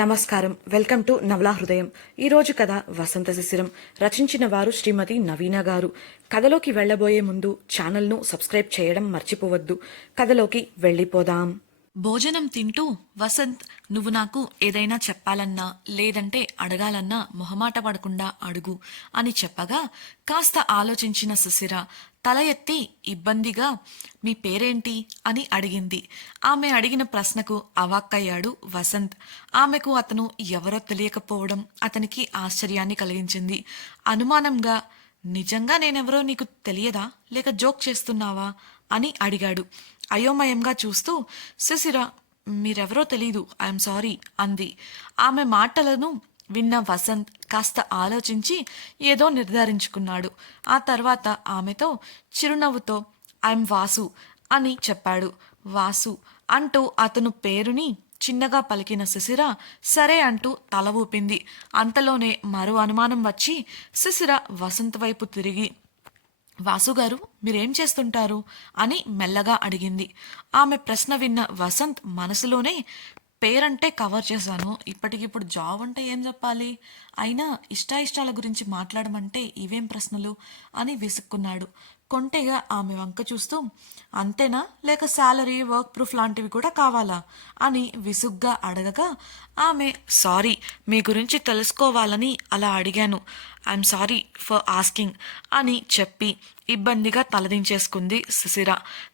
నమస్కారం. Welcome to నవలా హృదయం. ఈరోజు కథ వసంత శిశిరం. రచించిన వారు శ్రీమతి నవీన గారు. కథలోకి వెళ్ళబోయే ముందు ఛానల్ను సబ్స్క్రైబ్ చేయడం మర్చిపోవద్దు. కథలోకి వెళ్ళిపోదాం. భోజనం తింటూ వసంత్, నువ్వు నాకు ఏదైనా చెప్పాలన్నా లేదంటే అడగాలన్నా మొహమాట పడకుండా అడుగు అని చెప్పగా కాస్త ఆలోచించిన సుశిర తల ఎత్తి ఇబ్బందిగా మీ పేరేంటి అని అడిగింది. ఆమె అడిగిన ప్రశ్నకు అవాక్కయ్యాడు వసంత్. ఆమెకు అతను ఎవరో తెలియకపోవడం అతనికి ఆశ్చర్యాన్ని కలిగించింది. అనుమానంగా, నిజంగా నేనెవరో నీకు తెలియదా లేక జోక్ చేస్తున్నావా అని అడిగాడు. అయోమయంగా చూస్తూ శిశిర, మీరెవరో తెలీదు, ఐఎమ్ సారీ అంది. ఆమె మాటలను విన్న వసంత్ కాస్త ఆలోచించి ఏదో నిర్ధారించుకున్నాడు. ఆ తర్వాత ఆమెతో చిరునవ్వుతో ఐఎమ్ వాసు అని చెప్పాడు. వాసు అంటూ అతను పేరుని చిన్నగా పలికిన శిశిర సరే అంటూ తల ఊపింది. అంతలోనే మరో అనుమానం వచ్చి శిశిర వసంత్ వైపు తిరిగి, వాసుగారు మీరేం చేస్తుంటారు అని మెల్లగా అడిగింది. ఆమె ప్రశ్న విన్న వసంత్ మనసులోనే, పేరంటే కవర్ చేశాను, ఇప్పటికిప్పుడు జాబ్ అంటే ఏం చెప్పాలి, అయినా ఇష్టాయిష్టాల గురించి మాట్లాడమంటే ఇవేం ప్రశ్నలు అని విసుక్కున్నాడు. కొంటెగా ఆమె వంక చూస్తూ, అంతేనా లేక శాలరీ, వర్క్ ప్రూఫ్ లాంటివి కూడా కావాలా అని విసుగ్గా అడగగా ఆమె, సారీ, మీ గురించి తెలుసుకోవాలని అలా అడిగాను, ఐఎమ్ సారీ ఫర్ ఆస్కింగ్ అని చెప్పి ఇబ్బందిగా తలదించేసుకుంది సుశిర.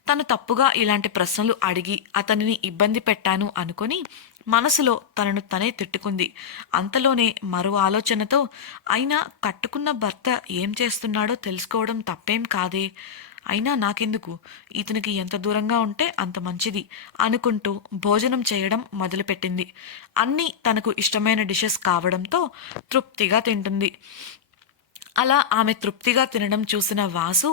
తను తప్పుగా ఇలాంటి ప్రశ్నలు అడిగి అతనిని ఇబ్బంది పెట్టాను అనుకొని మనసులో తనను తనే తిట్టుకుంది. అంతలోనే మరో ఆలోచనతో, అయినా కట్టుకున్న భర్త ఏం చేస్తున్నాడో తెలుసుకోవడం తప్పేం కాదే, అయినా నాకెందుకు, ఇతనికి ఎంత దూరంగా ఉంటే అంత మంచిది అనుకుంటూ భోజనం చేయడం మొదలుపెట్టింది. అన్నీ తనకు ఇష్టమైన డిషెస్ కావడంతో తృప్తిగా తింటుంది. అలా ఆమె తృప్తిగా తినడం చూసిన వాసు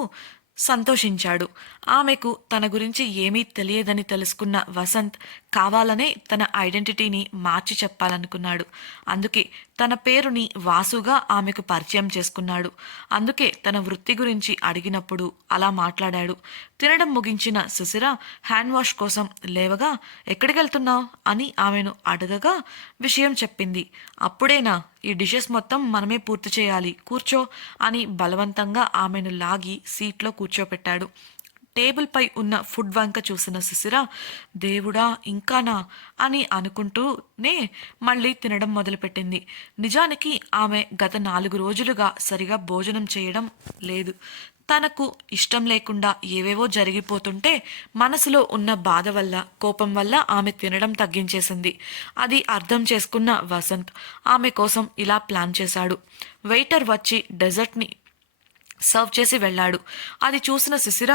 సంతోషించాడు. ఆమెకు తన గురించి ఏమీ తెలియదని తెలుసుకున్న వసంత్ కావాలనే తన ఐడెంటిటీని మార్చి చెప్పాలనుకున్నాడు. అందుకే తన పేరుని వాసుగా ఆమెకు పరిచయం చేసుకున్నాడు. అందుకే తన వృత్తి గురించి అడిగినప్పుడు అలా మాట్లాడాడు. తినడం ముగించిన సుశిర హ్యాండ్ వాష్ కోసం లేవగా, ఎక్కడికి వెళ్తున్నావు అని ఆమెను అడగగా విషయం చెప్పింది. అప్పుడేనా, ఈ డిషెస్ మొత్తం మనమే పూర్తి చేయాలి, కూర్చో అని బలవంతంగా ఆమెను లాగి సీట్లో కూర్చోపెట్టాడు. టేబుల్పై ఉన్న ఫుడ్ వంక చూసిన శిశిర, దేవుడా ఇంకానా అని అనుకుంటూనే మళ్ళీ తినడం మొదలుపెట్టింది. నిజానికి ఆమె గత 4 రోజులుగా సరిగా భోజనం చేయడం లేదు. తనకు ఇష్టం లేకుండా ఏవేవో జరిగిపోతుంటే మనసులో ఉన్న బాధ వల్ల, కోపం వల్ల ఆమె తినడం తగ్గించేసింది. అది అర్థం చేసుకున్న వసంత్ ఆమె కోసం ఇలా ప్లాన్ చేశాడు. వెయిటర్ వచ్చి డెజర్ట్ని సర్వ్ చేసి వెళ్ళాడు. అది చూసిన శిశిర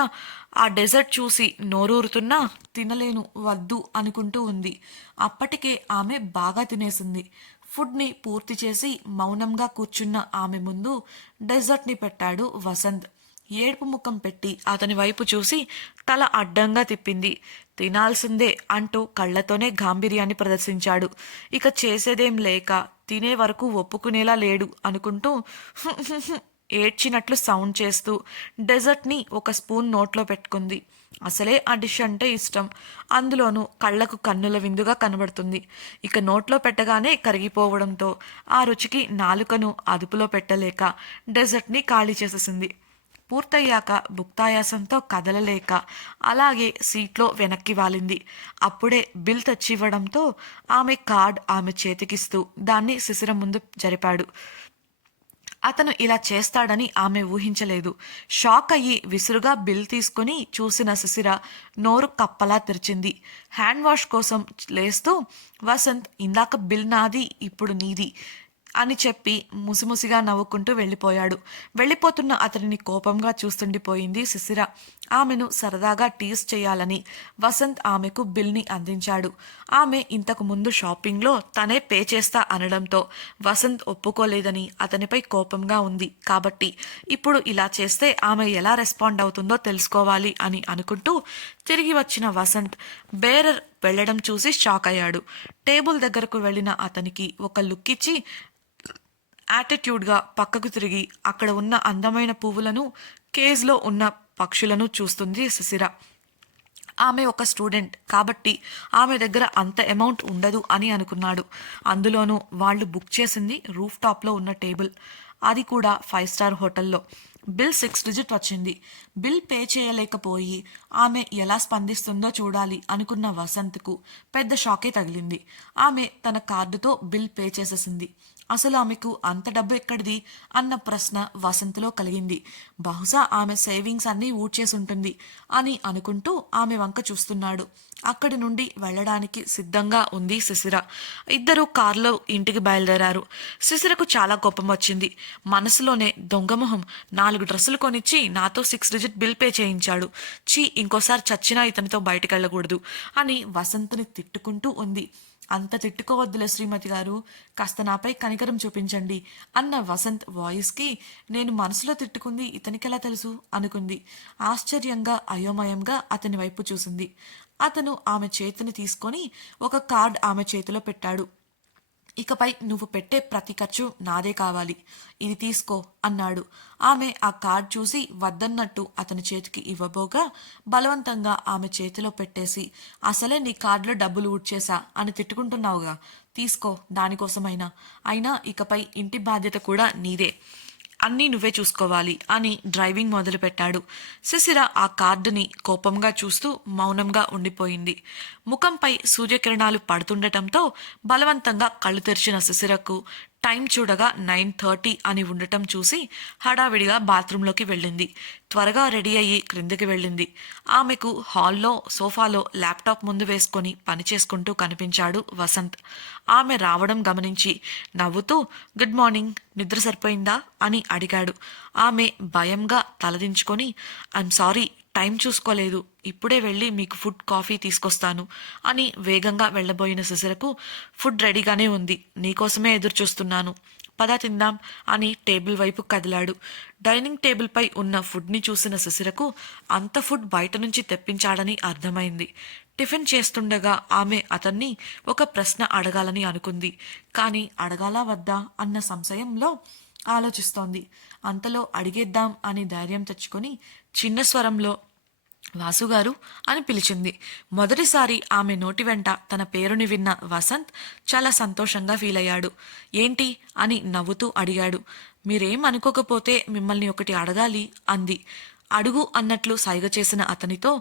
ఆ డెజర్ట్ చూసి నోరూరుతున్నా తినలేను, వద్దు అనుకుంటూ ఉంది. అప్పటికే ఆమె బాగా తినేసింది. ఫుడ్ని పూర్తి చేసి మౌనంగా కూర్చున్న ఆమె ముందు డెజర్ట్ని పెట్టాడు వసంత్. ఏడుపు ముఖం పెట్టి అతని వైపు చూసి తల అడ్డంగా తిప్పింది. తినాల్సిందే అంటూ కళ్ళతోనే గాంభీర్యాన్ని ప్రదర్శించాడు. ఇక చేసేదేం లేక తినే వరకు ఒప్పుకునేలా లేడు అనుకుంటూ ఏడ్చినట్లు సౌండ్ చేస్తూ డెజర్ట్ని ఒక స్పూన్ నోట్లో పెట్టుకుంది. అసలే ఆ డిష్ అంటే ఇష్టం, అందులోనూ కళ్ళకు కన్నుల విందుగా కనబడుతుంది. ఇక నోట్లో పెట్టగానే కరిగిపోవడంతో ఆ రుచికి నాలుకను అదుపులో పెట్టలేక డెజర్ట్ని ఖాళీ చేసేసింది. పూర్తయ్యాక భుక్తాయాసంతో కదలలేక అలాగే సీట్లో వెనక్కి వాలింది. అప్పుడే బిల్ తెచ్చివ్వడంతో ఆమె కార్డ్ ఆమె చేతికిస్తూ దాన్ని శిశిర ముందు జరిపాడు. అతను ఇలా చేస్తాడని ఆమె ఊహించలేదు. షాక్ అయ్యి విసురుగా బిల్ తీసుకుని చూసిన శిశిర నోరు కప్పలా తెరిచింది. హ్యాండ్ వాష్ కోసం లేస్తూ వసంత్, ఇందాక బిల్ నాది, ఇప్పుడు నీది అని చెప్పి ముసిముసిగా నవ్వుకుంటూ వెళ్ళిపోయాడు. వెళ్ళిపోతున్న అతనిని కోపంగా చూస్తుండిపోయింది శిశిర. ఆమెను సరదాగా టీజ్ చేయాలని వసంత్ ఆమెకు బిల్ని అందించాడు. ఆమె ఇంతకు ముందు షాపింగ్లో తనే పే చేస్తా అనడంతో వసంత్ ఒప్పుకోలేదని అతనిపై కోపంగా ఉంది. కాబట్టి ఇప్పుడు ఇలా చేస్తే ఆమె ఎలా రెస్పాండ్ అవుతుందో తెలుసుకోవాలి అని అనుకుంటూ తిరిగి వచ్చిన వసంత్ బేరర్ వెళ్లడం చూసి షాక్ అయ్యాడు. టేబుల్ దగ్గరకు వెళ్ళిన అతనికి ఒక లుక్ ఇచ్చి యాటిట్యూడ్గా పక్కకు తిరిగి అక్కడ ఉన్న అందమైన పువ్వులను, కేజ్లో ఉన్న పక్షులను చూస్తుంది శిశిర. ఆమె ఒక స్టూడెంట్ కాబట్టి ఆమె దగ్గర అంత అమౌంట్ ఉండదు అని అనుకున్నాడు. అందులోనూ వాళ్ళు బుక్ చేసింది రూఫ్ టాప్లో ఉన్న టేబుల్, అది కూడా 5 స్టార్ హోటల్లో. బిల్ 6 డిజిట్ వచ్చింది. బిల్ పే చేయలేకపోయి ఆమె ఎలా స్పందిస్తుందో చూడాలి అనుకున్న వసంత్కు పెద్ద షాకే తగిలింది. ఆమె తన కార్డుతో బిల్ పే చేసేసింది. అసలు ఆమెకు అంత డబ్బు ఎక్కడిది అన్న ప్రశ్న వసంత్లో కలిగింది. బహుశా ఆమె సేవింగ్స్ అన్నీ ఊడ్చేసి ఉంటుంది అని అనుకుంటూ ఆమె వంక చూస్తున్నాడు. అక్కడి నుండి వెళ్ళడానికి సిద్ధంగా ఉంది శిశిర. ఇద్దరూ కారులో ఇంటికి బయలుదేరారు. శిశిరకు చాలా కోపం వచ్చింది. మనసులోనే దొంగమొహం 4 డ్రెస్సులు కొనిచ్చి నాతో 6 డిజిట్ బిల్ పే చేయించాడు. ఇంకోసారి చచ్చినా ఇతనితో బయటకెళ్ళకూడదు అని వసంత్ని తిట్టుకుంటూ ఉంది. అంత తిట్టుకోవద్దులే శ్రీమతి గారు, కాస్త నాపై కనికరం చూపించండి అన్న వసంత్ వాయిస్కి నేను మనసులో తిట్టుకుంది ఇతనికెలా తెలుసు అనుకుంది. ఆశ్చర్యంగా అయోమయంగా అతని వైపు చూసింది. అతను ఆమె చేతిని తీసుకొని ఒక కార్డ్ ఆమె చేతిలో పెట్టాడు. ఇకపై నువ్వు పెట్టే ప్రతి ఖర్చు నాదే కావాలి, ఇది తీసుకో అన్నాడు. ఆమె ఆ కార్డ్ చూసి వద్దన్నట్టు అతని చేతికి ఇవ్వబోగా బలవంతంగా ఆమె చేతిలో పెట్టేసి, అసలే నీ కార్డులో డబ్బులు ఊడ్చేశా అని తిట్టుకుంటున్నావుగా, తీసుకో అయినా ఇకపై ఇంటి బాధ్యత కూడా నీదే, అన్నీ నువ్వే చూసుకోవాలి అని డ్రైవింగ్ మొదలుపెట్టాడు. శిశిర ఆ కార్డుని కోపంగా చూస్తూ మౌనంగా ఉండిపోయింది. ముఖంపై సూర్యకిరణాలు పడుతుండటంతో బలవంతంగా కళ్ళు తెరిచిన శిశిరకు టైం చూడగా 9:30 అని ఉండటం చూసి హడావిడిగా బాత్రూంలోకి వెళ్ళింది. త్వరగా రెడీ అయ్యి క్రిందికి వెళ్ళింది. ఆమెకు హాల్లో సోఫాలో ల్యాప్టాప్ ముందు వేసుకొని పని చేసుకుంటూ కనిపించాడు వసంత్. ఆమె రావడం గమనించి నవ్వుతూ గుడ్ మార్నింగ్, నిద్ర సరిపోయిందా అని అడిగాడు. ఆమె భయంగా తలదించుకొని ఐఎమ్ సారీ, టైం చూసుకోలేదు, ఇప్పుడే వెళ్ళి మీకు ఫుడ్ కాఫీ తీసుకొస్తాను అని వేగంగా వెళ్ళబోయిన శిశిరకు ఫుడ్ రెడీగానే ఉంది, నీకోసమే ఎదురు చూస్తున్నాను, పద తిందాం అని టేబుల్ వైపు కదిలాడు. డైనింగ్ టేబుల్పై ఉన్న ఫుడ్ని చూసిన శిశిరకు అంత ఫుడ్ బయట నుంచి తెప్పించాడని అర్థమైంది. టిఫిన్ చేస్తుండగా ఆమె అతన్ని ఒక ప్రశ్న అడగాలని అనుకుంది. కానీ అడగాలా వద్దా అన్న సంశయంలో ఆలోచిస్తోంది. అంతలో అడిగేద్దాం అని ధైర్యం తెచ్చుకొని చిన్న స్వరంలో వాసుగారు అని పిలిచింది. మొదటిసారి ఆమె నోటి వెంట తన పేరుని విన్న వసంత్ చాలా సంతోషంగా ఫీల్ అయ్యాడు. ఏంటి అని నవ్వుతూ అడిగాడు. మీరేం అనుకోకపోతే మిమ్మల్ని ఒకటి అడగాలి అంది. అడుగు అన్నట్లు సైగ చేసిన అతనితో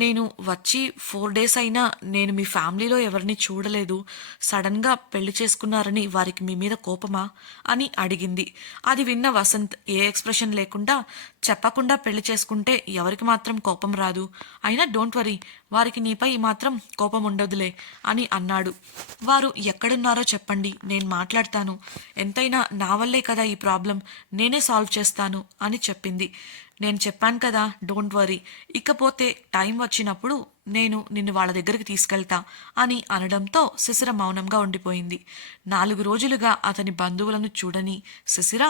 నేను వచ్చి 4 days అయినా నేను మీ ఫ్యామిలీలో ఎవరిని చూడలేదు, సడన్గా పెళ్లి చేసుకున్నారని వారికి మీ మీద కోపమా అని అడిగింది. అది విన్న వసంత్ ఏ ఎక్స్ప్రెషన్ లేకుండా చెప్పకుండా పెళ్లి చేసుకుంటే ఎవరికి మాత్రం కోపం రాదు, అయినా డోంట్ వరీ, వారికి నీపై మాత్రం కోపం ఉండదులే అని అన్నాడు. వారు ఎక్కడున్నారో చెప్పండి, నేను మాట్లాడతాను, ఎంతైనా నా వల్లే కదా ఈ ప్రాబ్లం, నేనే సాల్వ్ చేస్తాను అని చెప్పింది. నేను చెప్పాను కదా, డోంట్ వరీ, ఇకపోతే టైం వచ్చినప్పుడు నేను నిన్ను వాళ్ళ దగ్గరికి తీసుకెళ్తా అని అనడంతో శిశిర మౌనంగా ఉండిపోయింది. 4 రోజులుగా అతని బంధువులను చూడని శిశిర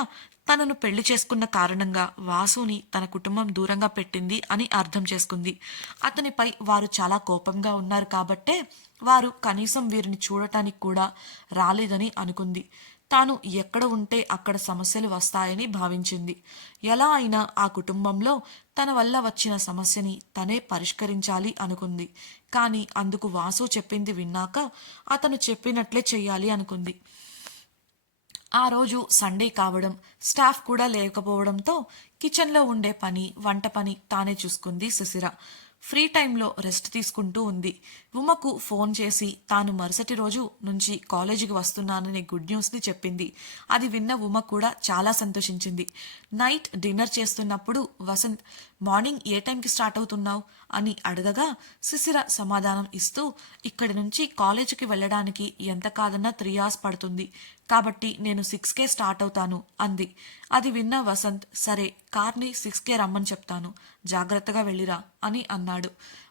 తనను పెళ్లి చేసుకున్న కారణంగా వాసుని తన కుటుంబం దూరంగా పెట్టింది అని అర్థం చేసుకుంది. అతనిపై వారు చాలా కోపంగా ఉన్నారు కాబట్టే వారు కనీసం వీరిని చూడటానికి కూడా రాలేదని అనుకుంది. తాను ఎక్కడ ఉంటే అక్కడ సమస్యలు వస్తాయని భావించింది. ఎలా అయినా ఆ కుటుంబంలో తన వల్ల వచ్చిన సమస్యని తనే పరిష్కరించాలి అనుకుంది. కానీ అందుకు వాసు చెప్పింది విన్నాక అతను చెప్పినట్లే చెయ్యాలి అనుకుంది. ఆ రోజు సండే కావడం, స్టాఫ్ కూడా లేకపోవడంతో కిచెన్లో ఉండే పని, వంట పని తానే చూసుకుంది శిశిర. ఫ్రీ టైంలో రెస్ట్ తీసుకుంటూ ఉంది. ఉమకు ఫోన్ చేసి తాను మరుసటి రోజు నుంచి కాలేజీకి వస్తున్నాననే గుడ్ న్యూస్ని చెప్పింది. అది విన్న ఉమ కూడా చాలా సంతోషించింది. నైట్ డిన్నర్ చేస్తున్నప్పుడు వసంత్ మార్నింగ్ ఏ టైంకి స్టార్ట్ అవుతున్నావు అని అడగగా శిశిర సమాధానం ఇస్తూ ఇక్కడి నుంచి కాలేజీకి వెళ్ళడానికి ఎంత కాదన్నా 3 hours పడుతుంది, కాబట్టి నేను 6కే స్టార్ట్ అవుతాను అంది. అది విన్న వసంత్ సరే, కార్ని 6కే రమ్మని చెప్తాను, జాగ్రత్తగా వెళ్ళిరా అని అన్నాడు.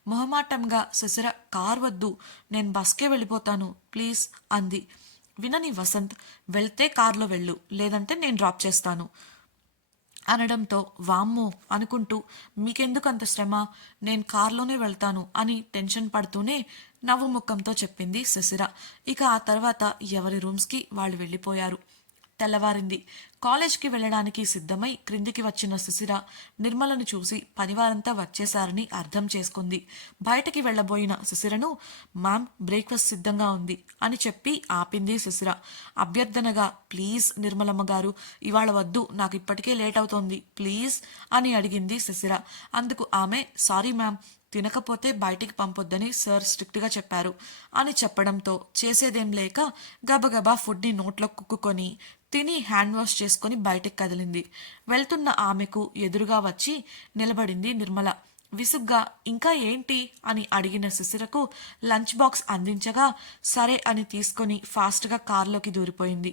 మొహమాటంగా శిశిర కార్ వద్దు, నేను బస్కే వెళ్ళిపోతాను ప్లీజ్ అంది. వినని వసంత్ వెళ్తే కార్లో వెళ్ళు, లేదంటే నేను డ్రాప్ చేస్తాను అనడంతో వామ్మో అనుకుంటూ మీకెందుకు అంత శ్రమ, నేను కార్లోనే వెళ్తాను అని టెన్షన్ పడుతూనే నవ్వు ముఖంతో చెప్పింది శిశిర. ఇక ఆ తర్వాత ఎవరి రూమ్స్కి వాళ్ళు వెళ్ళిపోయారు. తెల్లవారింది. కాలేజ్కి వెళ్ళడానికి సిద్ధమై క్రిందికి వచ్చిన సుశిర నిర్మలను చూసి పనివారంతా వచ్చేశారని అర్థం చేసుకుంది. బయటకి వెళ్ళబోయిన సుశిరను మ్యామ్ బ్రేక్ఫాస్ట్ సిద్ధంగా ఉంది అని చెప్పి ఆపింది సుశిర. అభ్యర్థనగా ప్లీజ్ నిర్మలమ్మ గారు ఇవాళ వద్దు, నాకు ఇప్పటికే లేట్ అవుతోంది ప్లీజ్ అని అడిగింది సుశిర. అందుకు ఆమె సారీ మ్యామ్, తినకపోతే బయటికి పంపొద్దని సార్ స్ట్రిక్ట్గా చెప్పారు అని చెప్పడంతో చేసేదేం లేక గబగబా ఫుడ్ని నోట్లో కుక్కుకొని తిని హ్యాండ్ వాష్ చేసుకొని బయటికి కదిలింది. వెళ్తున్న ఆమెకు ఎదురుగా వచ్చి నిలబడింది నిర్మల. విసుగ్గా ఇంకా ఏంటి అని అడిగిన సుశిరకు లంచ్ బాక్స్ అందించగా సరే అని తీసుకొని ఫాస్ట్గా కారులోకి దూరిపోయింది.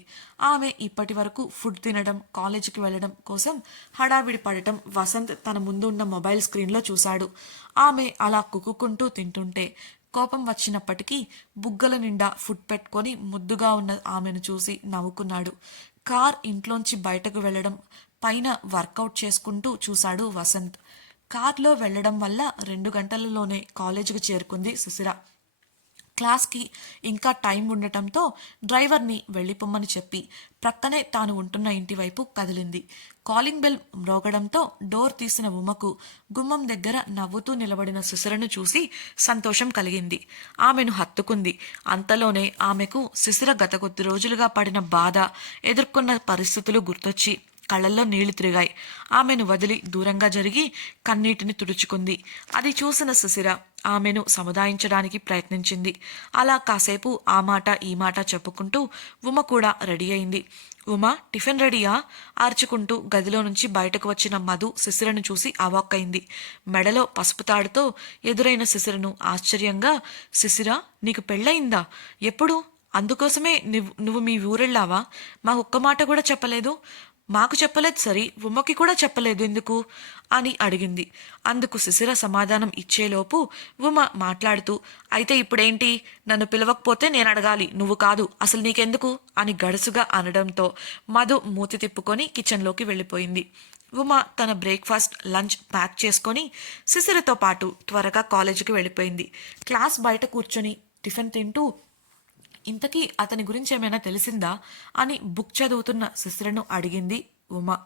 ఆమె ఇప్పటి వరకు ఫుడ్ తినడం, కాలేజీకి వెళ్ళడం కోసం హడావిడి పడటం వసంత్ తన ముందు ఉన్న మొబైల్ స్క్రీన్లో చూశాడు. ఆమె అలా కుక్కుకుంటూ తింటుంటే కోపం వచ్చినప్పటికీ బుగ్గల నిండా ఫుడ్ పెట్టుకొని ముద్దుగా ఉన్న ఆమెను చూసి నవ్వుకున్నాడు. కార్ ఇంట్లోంచి బయటకు వెళ్లడం పైన వర్కౌట్ చేసుకుంటూ చూశాడు వసంత్. కార్లో వెళ్లడం వల్ల 2 గంటలలోనే కాలేజీకి చేరుకుంది సుశిర. క్లాస్కి ఇంకా టైం ఉండటంతో డ్రైవర్ని వెళ్ళిపోమ్మని చెప్పి ప్రక్కనే తాను ఉంటున్న ఇంటి వైపు కదిలింది. కాలింగ్ బెల్ మ్రోగడంతో డోర్ తీసిన ఉమకు గుమ్మం దగ్గర నవ్వుతూ నిలబడిన సుశిరను చూసి సంతోషం కలిగింది. ఆమెను హత్తుకుంది. అంతలోనే ఆమెకు సుశిర గత కొద్ది రోజులుగా పడిన బాధ, ఎదుర్కొన్న పరిస్థితులు గుర్తొచ్చి కళ్ళల్లో నీళ్లు తిరిగాయి. ఆమెను వదిలి దూరంగా జరిగి కన్నీటిని తుడుచుకుంది. అది చూసిన సుశిర ఆమెను సముదాయించడానికి ప్రయత్నించింది. అలా కాసేపు ఆ మాట ఈ మాట చెప్పుకుంటూ ఉమ కూడా రెడీ అయింది. ఉమా టిఫిన్ రెడీయా ఆర్చుకుంటూ గదిలో నుంచి బయటకు వచ్చిన మధు శిశిరను చూసి అవాక్కైంది. మెడలో పసుపు తాడుతో ఎదురైన శిశిరను ఆశ్చర్యంగా శిశిర నీకు పెళ్ళయిందా? ఎప్పుడు? అందుకోసమే నువ్వు మీ ఊరెళ్ళావా? మా ఒక్క మాట కూడా చెప్పలేదు. మాకు చెప్పలేదు సరి, ఉమ్మకి కూడా చెప్పలేదు ఎందుకు అని అడిగింది. అందుకు శిశిర సమాధానం ఇచ్చేలోపు ఉమ మాట్లాడుతూ అయితే ఇప్పుడేంటి? నన్ను పిలవకపోతే నేను అడగాలి, నువ్వు కాదు, అసలు నీకెందుకు అని గడుసుగా అనడంతో మధు మూతి తిప్పుకొని కిచెన్లోకి వెళ్ళిపోయింది. ఉమ తన బ్రేక్ఫాస్ట్ లంచ్ ప్యాక్ చేసుకొని శిశిరతో పాటు త్వరగా కాలేజీకి వెళ్ళిపోయింది. క్లాస్ బయట కూర్చొని టిఫిన్ తింటూ ఇంతకీ అతని గురించి ఏమైనా తెలిసిందా అని బుక్ చదువుతున్న శిశిరను అడిగింది ఉమ.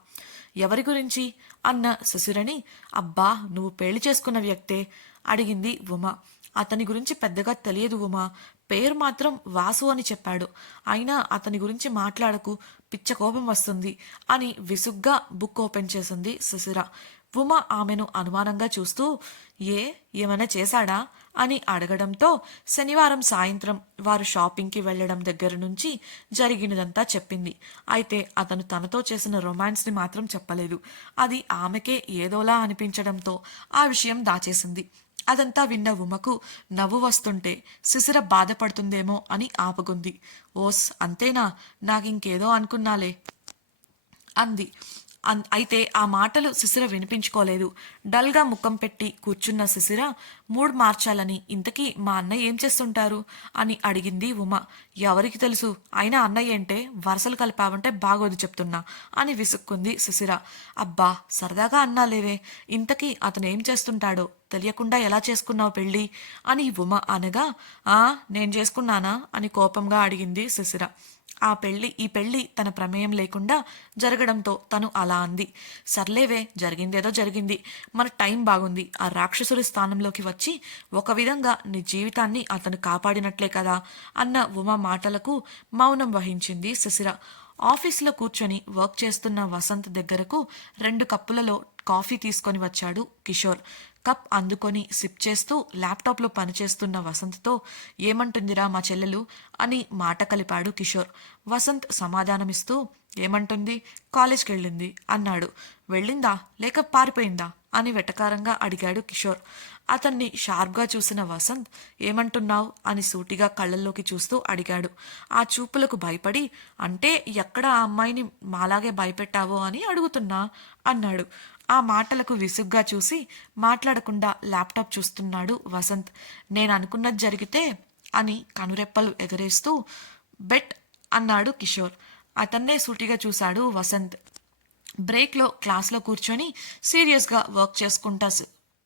ఎవరి గురించి అన్న శిశిరని అబ్బా నువ్వు పెళ్లి చేసుకున్న వ్యక్తే అడిగింది ఉమ. అతని గురించి పెద్దగా తెలియదు ఉమ, పేరు మాత్రం వాసు అని చెప్పాడు. అయినా అతని గురించి మాట్లాడకు, పిచ్చ కోపం వస్తుంది అని విసుగ్గా బుక్ ఓపెన్ చేసింది శిశిర. ఉమ ఆమెను అనుమానంగా చూస్తూ ఏమైనా చేశాడా అని అడగడంతో శనివారం సాయంత్రం వారు షాపింగ్కి వెళ్లడం దగ్గర నుంచి జరిగినదంతా చెప్పింది. అయితే అతను తనతో చేసిన రొమాన్స్ని మాత్రం చెప్పలేదు. అది ఆమెకే ఏదోలా అనిపించడంతో ఆ విషయం దాచేసింది. అదంతా విన్న ఉమకు నవ్వు వస్తుంటే శిశిర బాధపడుతుందేమో అని ఆపుకుంది. ఓస్ అంతేనా, నాకింకేదో అనుకున్నాలే అంది. అయితే ఆ మాటలు శిశిర వినిపించుకోలేదు. డల్గా ముఖం పెట్టి కూర్చున్న శిశిర మూడ్ మార్చాలని ఇంతకీ మా అన్నయ్య ఏం చేస్తుంటారు అని అడిగింది ఉమ. ఎవరికి తెలుసు, అయినా అన్నయ్య అంటే వరసలు కలిపావంటే బాగోదు చెప్తున్నా అని విసుక్కుంది శిశిర. అబ్బా సరదాగా అన్నాలేవే, ఇంతకీ అతను ఏం చేస్తుంటాడో తెలియకుండా ఎలా చేసుకున్నావు పెళ్ళి అని ఉమ అనగా నేను చేసుకున్నానా అని కోపంగా అడిగింది శిశిర. ఈ పెళ్లి తన ప్రమేయం లేకుండా జరగడంతో తను అలా అంది. సర్లేవే, జరిగిందేదో జరిగింది, మన టైం బాగుంది. ఆ రాక్షసుడి స్థానంలోకి వచ్చి ఒక విధంగా నీ జీవితాన్ని అతను కాపాడినట్లే కదా అన్న ఉమ మాటలకు మౌనం వహించింది శిశిర. ఆఫీసులో కూర్చొని వర్క్ చేస్తున్న వసంత్ దగ్గరకు 2 కప్పులలో కాఫీ తీసుకొని వచ్చాడు కిషోర్. కప్ అందుకొని సిప్ చేస్తూ ల్యాప్టాప్లో పనిచేస్తున్న వసంత్తో ఏమంటుందిరా మా చెల్లెలు అని మాట కలిపాడు కిషోర్. వసంత్ సమాధానమిస్తూ ఏమంటుంది, కాలేజ్కి వెళ్ళింది అన్నాడు. వెళ్ళిందా లేక పారిపోయిందా అని వెటకారంగా అడిగాడు కిషోర్. అతన్ని షార్ప్గా చూసిన వసంత్ ఏమంటున్నావు అని సూటిగా కళ్ళల్లోకి చూస్తూ అడిగాడు. ఆ చూపులకు భయపడి అంటే ఎక్కడ ఆ అమ్మాయిని మాలాగే భయపెట్టావో అని అడుగుతున్నా అన్నాడు. ఆ మాటలకు విసుగ్గా చూసి మాట్లాడకుండా ల్యాప్టాప్ చూస్తున్నాడు వసంత్. నేను అనుకున్నది జరిగితే అని కనురెప్పలు ఎగరేస్తూ బెట్ అన్నాడు కిషోర్. అతన్నే సూటిగా చూశాడు వసంత్. బ్రేక్లో క్లాస్లో కూర్చొని సీరియస్గా వర్క్ చేసుకుంటా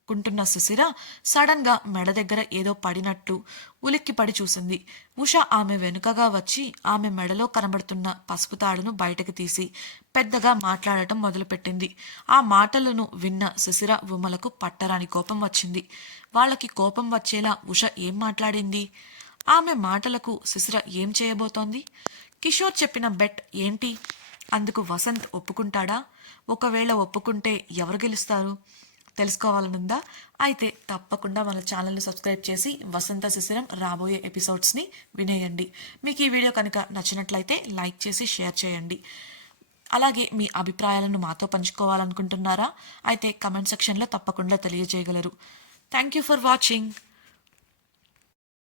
కుంటున్న సుశిర సడన్ గా మెడ దగ్గర ఏదో పడినట్టు ఉలిక్కి పడి చూసింది. ఉష ఆమె వెనుకగా వచ్చి ఆమె మెడలో కనబడుతున్న పసుపు తాడును బయటకు తీసి పెద్దగా మాట్లాడటం మొదలుపెట్టింది. ఆ మాటలను విన్న సుశిర ఉమలకు పట్టరాని కోపం వచ్చింది. వాళ్ళకి కోపం వచ్చేలా ఉష ఏం మాట్లాడింది? ఆమె మాటలకు సుశిర ఏం చేయబోతోంది? కిషోర్ చెప్పిన బెట్ ఏంటి? అందుకు వసంత్ ఒప్పుకుంటాడా? ఒకవేళ ఒప్పుకుంటే ఎవరు గెలుస్తారు? తెలుసుకోవాలనుందా? అయితే తప్పకుండా మన ఛానల్ని సబ్స్క్రైబ్ చేసి వసంత శిశిరం రాబోయే ఎపిసోడ్స్ని వినేయండి. మీకు ఈ వీడియో కనుక నచ్చినట్లయితే లైక్ చేసి షేర్ చేయండి. అలాగే మీ అభిప్రాయాలను మాతో పంచుకోవాలనుకుంటున్నారా? అయితే కమెంట్ సెక్షన్లో తప్పకుండా తెలియజేయగలరు. Thank you for watching.